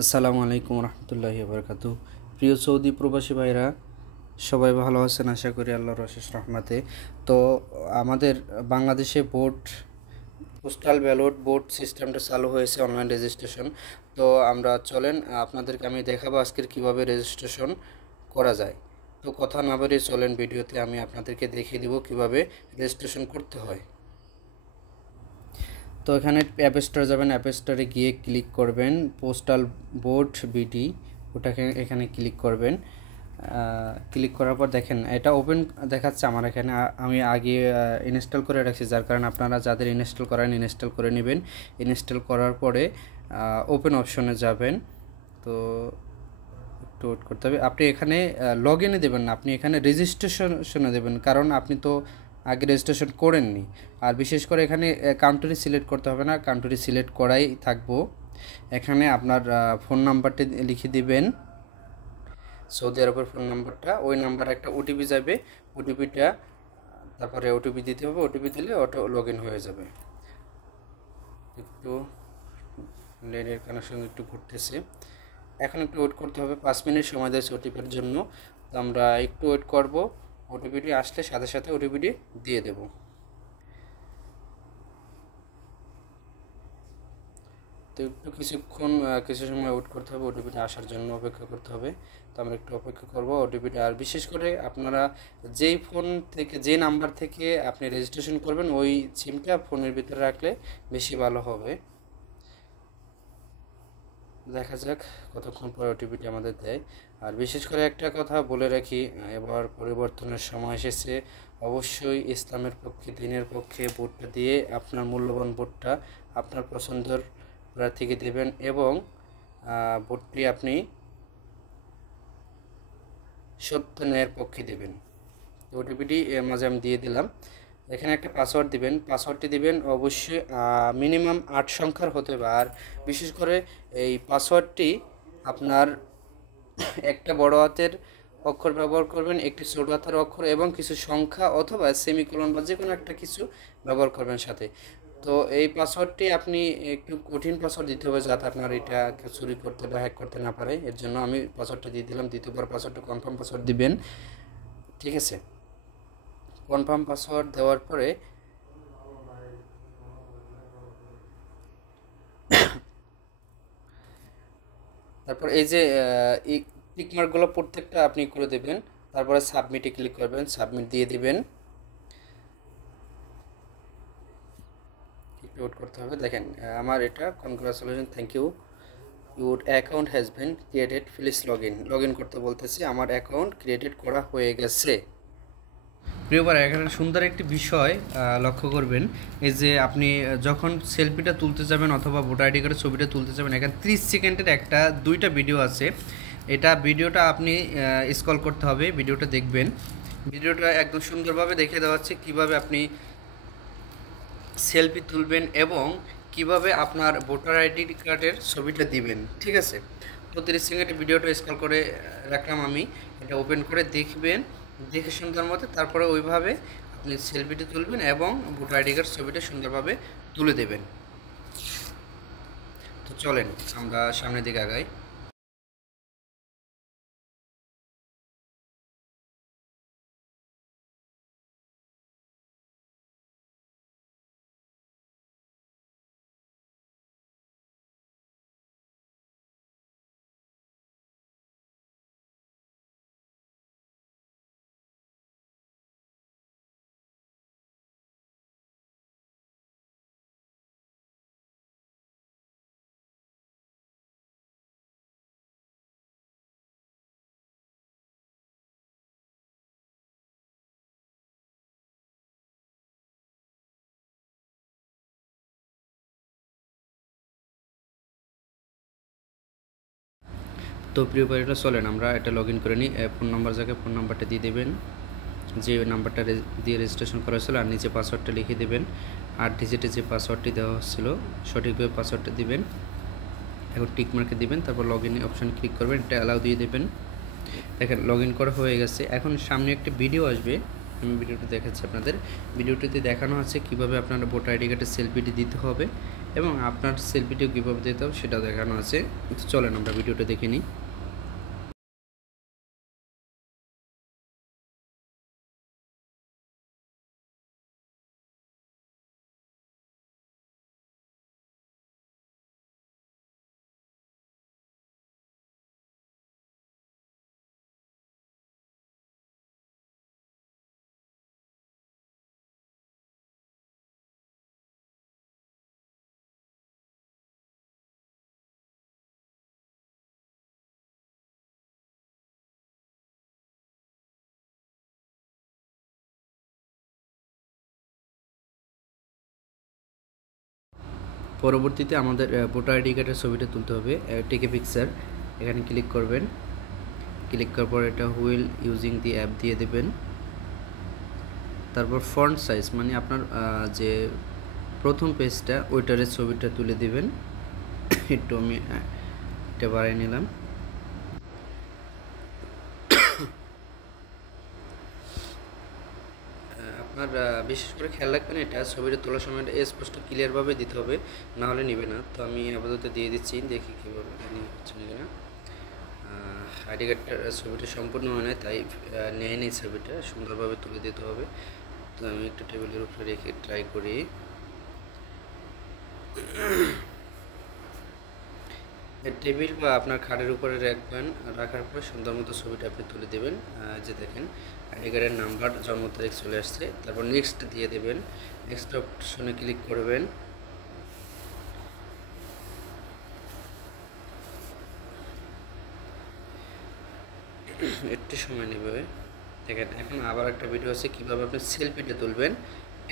আসসালামু আলাইকুম রহমতুল্লাহি বারাকাতু। প্রিয় সৌদি প্রবাসী ভাইরা, সবাই ভালো আছেন আশা করি আল্লাহর অশেষ রহমতে। তো আমাদের বাংলাদেশে পোস্টাল ব্যালট ভোট সিস্টেমটা চালু হয়েছে, অনলাইন রেজিস্ট্রেশন। তো আমরা চলেন আপনাদেরকে আমি দেখাবো আজকের কিভাবে রেজিস্ট্রেশন করা যায়। তো কথা না বাড়িয়ে চলেন ভিডিওতে আমি আপনাদেরকে দেখিয়ে দিব কিভাবে রেজিস্ট্রেশন করতে হয়। তো এখানে অ্যাপ স্টোরে যাবেন, অ্যাপ স্টোরে গিয়ে ক্লিক করবেন পোস্টাল ভোট বিডি, ওটাকে এখানে ক্লিক করবেন। ক্লিক করার পর দেখেন এটা ওপেন দেখাচ্ছে আমার এখানে। আমি আগে ইনস্টল করে রাখছি, যার কারণে আপনারা যাদের ইনস্টল করেন ইনস্টল করে নেবেন। ইনস্টল করার পরে ওপেন অপশনে যাবেন। তো একটু ওয়েট করতে হবে। আপনি এখানে লগ ইনে দেবেন না, আপনি এখানে রেজিস্ট্রেশনে দেবেন, কারণ আপনি তো আগে রেজিস্ট্রেশন করেননি। আর বিশেষ করে এখানে কান্ট্রি সিলেক্ট করতে হবে না, কান্ট্রি সিলেক্ট করাই থাকবো। এখানে আপনার ফোন নাম্বারটি লিখে দিবেন, সৌদি আরবের ফোন নাম্বারটা। ওই নাম্বারে একটা ওটিপি যাবে, ওটিপিটা তারপরে ওটিপি দিতে হবে। ওটিপি দিলে অটো লগ ইন হয়ে যাবে। একটু নেটের কানেকশন একটু ঘুরতেছে, এখন একটু ওয়েট করতে হবে। 5 মিনিট সময় দিয়েছে ওটিপির জন্য। তো আমরা একটু ওয়েট করব, ওটিপিটি আসলে সাথে সাথে ওটিপিটি দিয়ে দেব। তো একটু কিছু সময় ওয়েট করতে হবে, ওটিপিটা আসার জন্য অপেক্ষা করতে হবে। তো আমরা একটু অপেক্ষা করব ওটিপিটা। আর বিশেষ করে আপনারা যেই ফোন থেকে, যে নাম্বার থেকে আপনি রেজিস্ট্রেশন করবেন, ওই সিমটা ফোনের ভিতরে রাখলে বেশি ভালো হবে। দেখা যাক কতক্ষণ পর ওটিপিটি আমাদের দেয়। আর বিশেষ করে একটা কথা বলে রাখি, এবার পরিবর্তনের সময় এসেছে। অবশ্যই ইসলামের পক্ষে, দ্বীনের পক্ষে ভোটটা দিয়ে আপনার মূল্যবান ভোটটা আপনার পছন্দের প্রার্থীকে দেবেন এবং ভোটটি আপনি সত্য ন্যায়ের পক্ষে দেবেন। ওটিপিটি মাঝে আমি দিয়ে দিলাম। এখানে একটা পাসওয়ার্ড দিবেন, পাসওয়ার্ডটি দিবেন অবশ্যই মিনিমাম 8 সংখ্যার হতে হবে। আর বিশেষ করে এই পাসওয়ার্ডটি আপনার একটা বড় হাতের অক্ষর ব্যবহার করবেন, একটি ছোট হাতের অক্ষর এবং কিছু সংখ্যা অথবা সেমিকোলন বা যে কোনো একটা কিছু ব্যবহার করবেন সাথে। তো এই পাসওয়ার্ডটি আপনি একটু কঠিন পাসওয়ার্ড দিতে হবে, যাতে আপনার এটা চুরি করতে বা হ্যাক করতে না পারে। এর জন্য আমি পাসওয়ার্ডটা দিয়ে দিলাম। দ্বিতীয়বার পাসওয়ার্ডটা কনফার্ম পাসওয়ার্ড দিবেন, ঠিক আছে? কনফার্ম পাসওয়ার্ড দেওয়ার পরে তারপর এই যে টিক মার্কগুলো প্রত্যেকটা আপনি করে দেবেন। তারপরে সাবমিটে ক্লিক করবেন, সাবমিট দিয়ে দিবেন। একটু ওয়েট করতে হবে। দেখেন আমার এটা congratulation, thank you, your account has been created, please log in করতে বলতেছি। আমার অ্যাকাউন্ট ক্রিয়েটেড করা হয়ে গেছে। প্রিয়বার, এখানে সুন্দর একটি বিষয় লক্ষ্য করবেন, এই যে আপনি যখন সেলফিটা তুলতে যাবেন অথবা ভোটার আইডি কার্ডের ছবিটা তুলতে যাবেন, এখানে 30 সেকেন্ডের দুইটা ভিডিও আছে। ভিডিওটা আপনি স্ক্রল করতে হবে, ভিডিওটা দেখবেন। ভিডিওটা একদম সুন্দরভাবে দেখে দেওয়া হচ্ছে কীভাবে আপনি সেলফি তুলবেন এবং কিভাবে আপনার ভোটার আইডি কার্ডের ছবিটা দিবেন, ঠিক আছে? তো 30 সেকেন্ডের ভিডিওটা স্ক্রল করে রাখলাম আমি, এটা ওপেন করে দেখবেন। দেখে সুন্দর মতো তারপরে ওইভাবে আপনি সেলফিটি তুলবেন এবং ভোটার আইডি কার্ড ছবিটা সুন্দরভাবে তুলে দেবেন। তো চলেন আমরা সামনের দিকে আগাই। তো প্রিয় ভাইরা, চলেন আমরা এটা লগ ইন করে নিই। ফোন নাম্বার জায়গায় ফোন নাম্বারটা দিয়ে দেবেন, যে নাম্বারটা দিয়ে রেজিস্ট্রেশন করা হয়েছিল, আর নিচে পাসওয়ার্ডটা লিখে দেবেন। 8 ডিজিটের যে পাসওয়ার্ডটি দেওয়া হচ্ছিল সঠিকভাবে পাসওয়ার্ডটা দিবেন। এখন টিক মার্কে দিবেন, তারপর লগ ইন অপশান ক্লিক করবেন, এটা অ্যালাউ দিয়ে দেবেন। দেখেন লগ ইন করা হয়ে গেছে। এখন সামনে একটা ভিডিও আসবে, আমি ভিডিওটি দেখাচ্ছি আপনাদের। ভিডিওটিতে দেখানো আছে কীভাবে আপনার ভোটার আইডি কার্ডের সেলফিটি দিতে হবে এবং আপনার সেলফিটিও কীভাবে দিতে হবে সেটাও দেখানো আছে। চলেন আমরা ভিডিওটা দেখে নিই। পরবর্তীতে আমাদের ভোটার আইডি কার্ডের ছবিটা তুলতে হবে। টেক এ পিকচার, এখানে ক্লিক করবেন। ক্লিক করার পর এটা হুইল ইউজিং দি অ্যাপ দিয়ে দেবেন। তারপর ফন্ট সাইজ, মানে আপনার যে প্রথম পেজটা ওইটারের ছবিটা তুলে দিবেন। একটু আমি এটা বাড়াই নিলাম। আপনার বিশেষ করে খেয়াল রাখবেন এটা ছবিটা তোলার সময় স্পষ্ট ক্লিয়ারভাবে দিতে হবে, না হলে নেবে না। তো আমি আপাতত দিয়ে দিচ্ছি, দেখি কীভাবে হচ্ছে না কিনা। আইডি কার্ডটার ছবিটা সম্পূর্ণ হয় না, তাই নেয় নেই, ছবিটা সুন্দরভাবে তুলে দিতে হবে। তো আমি একটু টেবিলের উপরে রেখে ট্রাই করি। টেবিল বা আপনার খাটের উপরে রাখবেন, রাখার পর সুন্দর মতো ছবিটা আপনি তুলে দেবেন। যে দেখেন আইডি কার্ডের নাম্বার, জন্ম তারিখ চলে আসছে। তারপর নেক্সট দিয়ে দেবেন। নেক্সট অপশনে ক্লিক করবেন। একটু সময় নেবে। দেখেন এখন আবার একটা ভিডিও আছে কীভাবে আপনি সেলফিটা তুলবেন,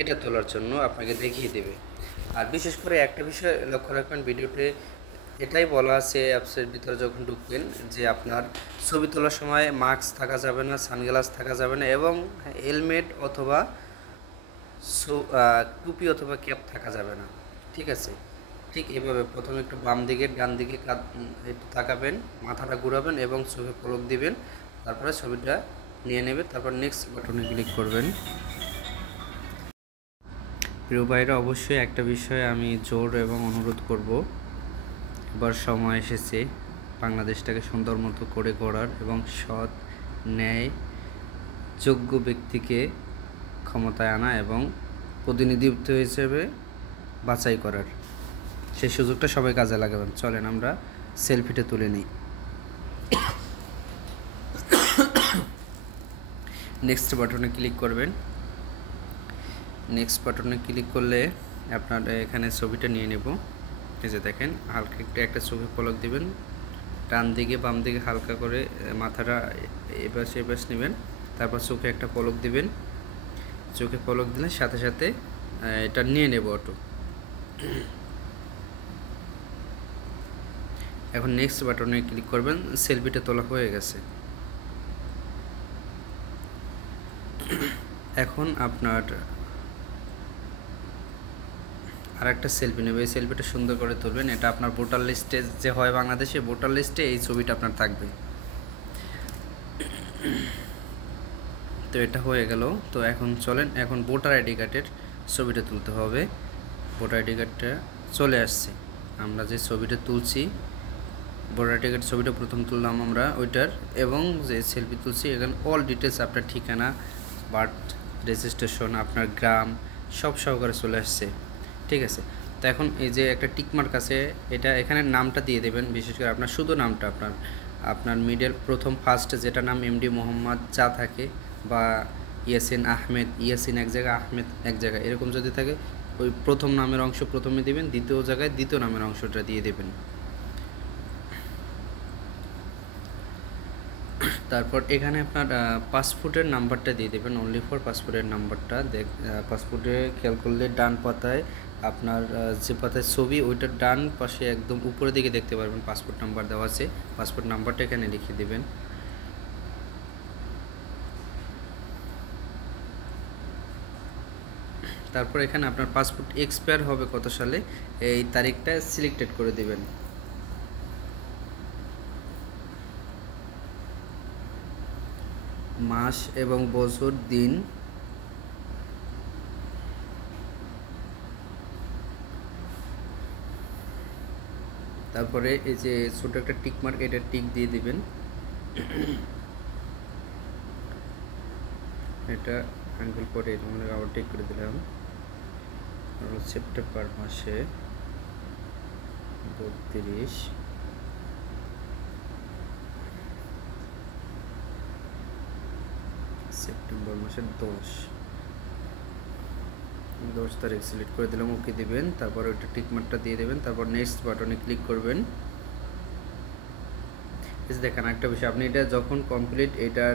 এটা তোলার জন্য আপনাকে দেখিয়ে দেবে। আর বিশেষ করে একটা বিষয় লক্ষ্য রাখবেন, ভিডিওতে এটাই বলা আছে অ্যাপসের ভিতরে যখন ঢুকবেন যে আপনার ছবি তোলার সময় মাস্ক থাকা যাবে না, সানগ্লাস থাকা যাবে না, এবং হেলমেট অথবা টুপি অথবা ক্যাপ থাকা যাবে না। ঠিক আছে, ঠিক এভাবে প্রথমে একটু বাম দিকে ডান দিকে একটু তাকাবেন, মাথাটা ঘুরাবেন এবং চোখে পলক দিবেন। তারপরে ছবিটা নিয়ে নেবে। তারপর নেক্সট বাটনে ক্লিক করবেন। প্রিয় ভাইরা, অবশ্যই একটা বিষয় আমি জোর এবং অনুরোধ করব, এবার সময় এসেছে বাংলাদেশটাকে সুন্দর মতো করে গড়ার এবং সৎ ন্যায় যোগ্য ব্যক্তিকে ক্ষমতায় আনা এবং প্রতিনিধিত্ব হিসেবে বাছাই করার, সেই সুযোগটা সবাই কাজে লাগাবেন। চলেন আমরা সেলফিটা তুলে নিই। নেক্সট বাটনে ক্লিক করবেন। নেক্সট বাটনে ক্লিক করলে আপনার এখানে ছবিটা নিয়ে নেব। এই যে দেখেন হালকা একটু একটা চোখে পলক দিবেন, ডান দিকে বাম দিকে হালকা করে মাথাটা এপাশ এপাশ নেবেন। তারপর চোখে একটা পলক দিবেন। চোখে পলক দিলে সাথে সাথে এটা নিয়ে নেব অটো। এখন নেক্সট বাটনে ক্লিক করবেন। সেলফিটা তোলা হয়ে গেছে। এখন আপনার আর একটা সেলফি নেবে। এই সেলফিটা সুন্দর করে তুলবেন। এটা আপনার ভোটার লিস্টে যে হয় বাংলাদেশে, ভোটার লিস্টে এই ছবিটা আপনার থাকবে। তো এটা হয়ে গেল। তো এখন চলেন, এখন ভোটার আইডি কার্ডের ছবিটা তুলতে হবে। ভোটার আইডি কার্ডটা চলে আসছে। আমরা যে ছবিটা তুলছি, ভোটার আইডি কার্ড ছবিটা প্রথম তুললাম আমরা ওইটার, এবং যে সেলফি তুলছি এখানে অল ডিটেলস, আপনার ঠিকানা, বার্থ রেজিস্ট্রেশন, আপনার গ্রাম সব সহকারে চলে আসছে। ঠিক আছে, তো এখন এই যে একটা টিকমার্ক আছে, এটা এখানে নামটা দিয়ে দেবেন। বিশেষ করে আপনার শুধু নামটা, আপনার মিডল প্রথম ফার্স্ট যেটা নাম এমডি মোহাম্মদ যা থাকে, বা ইয়াসিন আহমেদ, ইয়াসিন এক জায়গায় আহমেদ এক জায়গায়, এরকম যদি থাকে ওই প্রথম নামের অংশ প্রথমে দিবেন, দ্বিতীয় জায়গায় দ্বিতীয় নামের অংশটা দিয়ে দেবেন। তারপর এখানে আপনার পাসপোর্টের নাম্বারটা দিয়ে দেবেন, অনলি ফর পাসপোর্টের নাম্বারটা। পাসপোর্টে খেয়াল করলে ডান পাতায় আপনার যে পাতায় ছবি, ওইটার ডান পাশে একদম উপরের দিকে দেখতে পারবেন পাসপোর্ট নাম্বার দেওয়া আছে। পাসপোর্ট নাম্বারটা এখানে লিখে দেবেন। তারপর এখানে আপনার পাসপোর্ট এক্সপায়ার হবে কত সালে, এই তারিখটা সিলেক্টেড করে দেবেন। মাস এবং বছর, দিন, তারপরে এই যে ছোট একটা টিক মার্ক, এটা টিক দিয়ে দিবেন। এটা আঙ্গুল পরে আমরা আবার টিক করে দিলাম। সেপ্টেম্বর মাসে 32, সেপ্টেম্বর মাসের 10 তারিখ সিলেক্ট করে দিলাম, ওকে দিবেন। তারপর ওইটা টিক মার্কটা দিয়ে দেবেন, তারপর নেক্সট বাটনে ক্লিক করবেন। দেখেন একটা বিষয়, আপনি এটা যখন কমপ্লিট এটা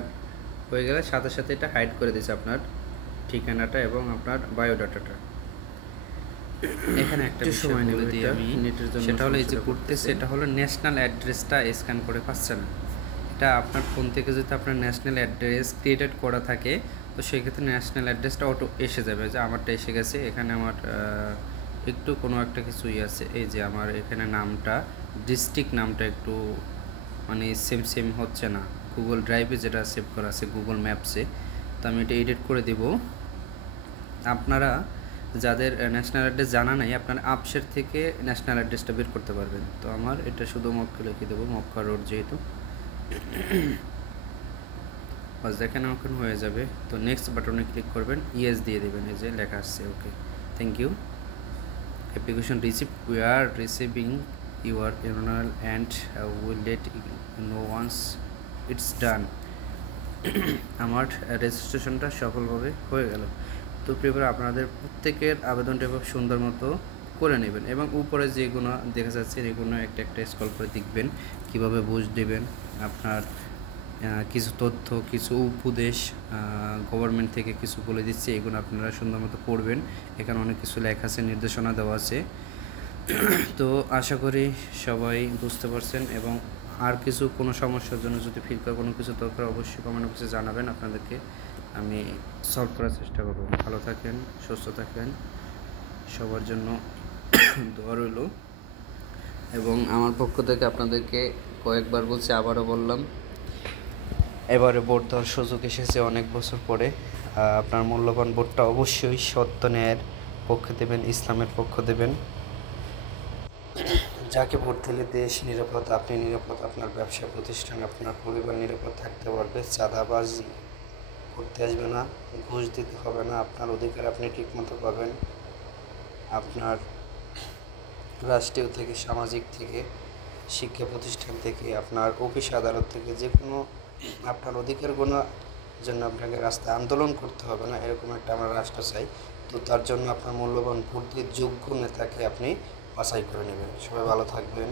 হয়ে গেলে সাথে সাথে এটা হাইড করে দিচ্ছে আপনার ঠিকানাটা এবং আপনার বায়োডাটাটা। এখানে একটা সময় নেবে দিয়ে আমি নেটের জন্য, সেটা হলো এই যে করতেছে, এটা হলো ন্যাশনাল অ্যাড্রেসটা স্ক্যান করে পাচ্ছে না। এটা আপনার ফোন থেকে যদি আপনার ন্যাশনাল অ্যাড্রেস ক্রিয়েটেড করা থাকে তো সেক্ষেত্রে ন্যাশনাল অ্যাড্রেসটা অটো এসে যাবে। যে আমারটা এসে গেছে, এখানে আমার একটু কোনো একটা কিছুই আছে, এই যে আমার এখানে নামটা, ডিস্ট্রিক্ট নামটা একটু মানে সেম হচ্ছে না গুগল ড্রাইভে যেটা সেভ করা আছে গুগল ম্যাপসে। তো আমি এটা এডিট করে দেব। আপনারা যাদের ন্যাশনাল অ্যাড্রেস জানা নাই, আপনারা আপসের থেকে ন্যাশনাল অ্যাড্রেসটা বের করতে পারবেন। তো আমার এটা শুধু মক্কা লিখে দেবো, মক্কা রোড যেহেতু। বাস দেখেন এখন হয়ে যাবে। তো নেক্সট বাটনে ক্লিক করবেন, ইয়েস দিয়ে দেবেন, এই যে লেখা আসছে okay, thank you application receive, we are receiving your enrol and will let know once it's done. আমার রেজিস্ট্রেশনটা সফলভাবে হয়ে গেল। তো প্রিয় আপনাদের প্রত্যেকের আবেদনটা খুব সুন্দর মতো করে নেবেন এবং উপরে যেগুলো দেখা যাচ্ছে এগুলো একটা একটা স্ক্রল করে দেখবেন, কীভাবে বুঝ দেবেন। আপনার কিছু তথ্য, কিছু উপদেশ গভর্নমেন্ট থেকে কিছু বলে দিচ্ছে, এগুলো আপনারা সুন্দর মতো পড়বেন। এখানে অনেক কিছু লেখা আছে, নির্দেশনা দেওয়া আছে। তো আশা করি সবাই বুঝতে পারছেন এবং আর কিছু কোনো সমস্যার জন্য যদি ফিল করে কোনো কিছু দরকার অবশ্যই কমেন্ট বক্সে জানাবেন, আপনাদেরকে আমি সলভ করার চেষ্টা করব। ভালো থাকেন, সুস্থ থাকেন, সবার জন্য দোয়া রইল। এবং আমার পক্ষ থেকে আপনাদেরকে কয়েকবার বলছি, আবারও বললাম, এবারে ভোট দেওয়ার সুযোগ এসেছে অনেক বছর পরে। আপনার মূল্যবান ভোটটা অবশ্যই সত্য ন্যায়ের পক্ষে দেবেন, ইসলামের পক্ষ দেবেন। যাকে ভোট দিলে দেশ নিরাপদ, আপনি নিরাপদ, আপনার ব্যবসা প্রতিষ্ঠান, আপনার পরিবার নিরাপদ থাকতে পারবে। চাঁদাবাজি করতে আসবে না, ঘুষ দিতে হবে না, আপনার অধিকার আপনি ঠিকমতো পাবেন। আপনার রাষ্ট্রীয় থেকে, সামাজিক থেকে, শিক্ষা প্রতিষ্ঠান থেকে, আপনার অফিস আদালত থেকে যে কোনো আপনার অধিকারগুলোর জন্য আপনাকে রাস্তায় আন্দোলন করতে হবে না, এরকম একটা আমরা রাষ্ট্র চাই। তো তার জন্য আপনার মূল্যবান ভোট দিয়ে যোগ্য নেতাকে আপনি বাছাই করে নেবেন। সবাই ভালো থাকবেন।